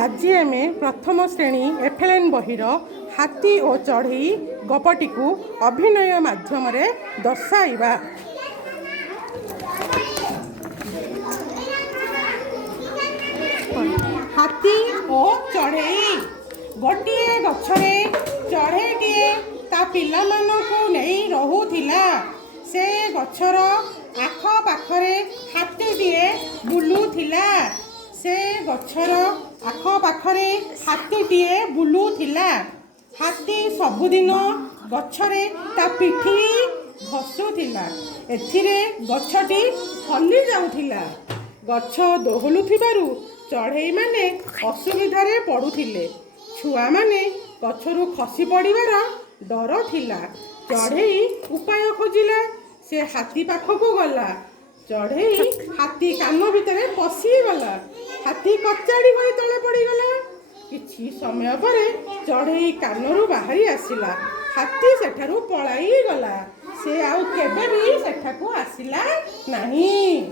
आज आम प्रथम श्रेणी एफएलएन बहिर हाथी और चढ़ई गपटी को अभिनय माध्यम दर्शाइबा। हाथी और चढ़ई गोटे गछरे चढ़ईटीए ता पिलामानंकु नहीं रहुथिला। से गछर आख पाखरे हाथीटीए बुलुथिला। से गछर आख पाखरे हाथीटीए बुलुथिला। हाथी सबुदिन गछरे ता पिठी घसुथिला। एथिरे गछटी हली जाउथिला। गछ दोहलुथिबारु चढ़ई माने असुविधारे पड़ुथिले। छुआ माने गछरु खसी पड़िबार डर थिला। चढ़ई उपाय खोजिला। से हाथी पाखकु गला। चढ़ई हाथी कान भितरे पशी गला। हाथी कचाड़ी होई तले पड़ीगला। किछि समय परे चढ़ई कानरू बाहरी आसिला। हाथी सेठारु पलाई गला। से आउ केबे भी सेठाकु आसिला नहीं।